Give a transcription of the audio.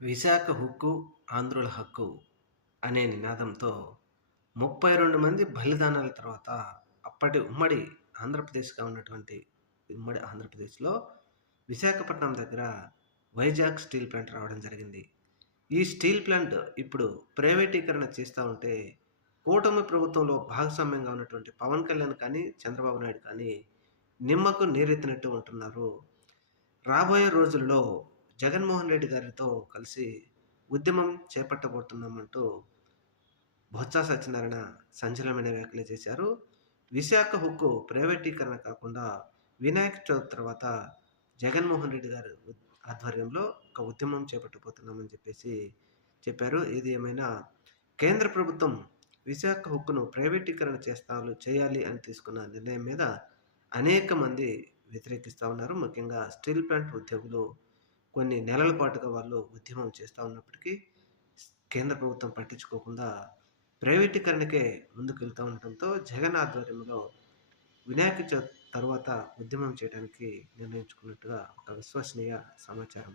Visakha hook, ఆంధ్రుల హక్కు అనే నినాదంతో 32 మంది బలిదానాల తర్వాత అప్పటి ఉమ్మడి ఆంధ్రప్రదేశ్‌గా ఉన్నటువంటి ఉమ్మడి ఆంధ్రప్రదేశ్‌లో విశాఖపట్నం దగ్గర వైజాగ్ స్టీల్ ప్లాంట్ రావడం జరిగింది. ఈ స్టీల్ ప్లాంట్ ఇప్పుడు ప్రైవేటీకరణ చేస్తా ఉంటే కూటమి ప్రభుత్వంలో భాగస్వామ్యంగా ఉన్నటువంటి పవన్ కళ్యాణ్ కానీ, చంద్రబాబు నాయుడు కానీ నిమ్మకు నీరెత్తినట్టు ఉంటున్నారు. రాబోయే రోజుల్లో జగన్మోహన్ రెడ్డి గారితో కలిసి ఉద్యమం చేపట్టబోతున్నామంటూ బొత్స సత్యనారాయణ సంచలనమైన వ్యాఖ్యలు చేశారు. విశాఖ హుక్కు ప్రైవేటీకరణ కాకుండా వినాయక చవితి తర్వాత జగన్మోహన్ రెడ్డి గారి ఆధ్వర్యంలో ఒక ఉద్యమం చేపట్టబోతున్నామని చెప్పారు. ఏది ఏమైనా కేంద్ర ప్రభుత్వం విశాఖ హుక్కును ప్రైవేటీకరణ చేయాలి అని తీసుకున్న నిర్ణయం మీద అనేక మంది వ్యతిరేకిస్తా ఉన్నారు. ముఖ్యంగా స్టీల్ ప్లాంట్ ఉద్యోగులు కొన్ని నెలల పాటుగా వాళ్ళు ఉద్యమం చేస్తా ఉన్నప్పటికీ కేంద్ర ప్రభుత్వం పట్టించుకోకుండా ప్రైవేటీకరణకే ముందుకెళ్తా ఉండటంతో జగన్ ఆధ్వర్యంలో వినాయక చవితి తర్వాత ఉద్యమం చేయడానికి నిర్ణయించుకున్నట్టుగా ఒక విశ్వసనీయ సమాచారం.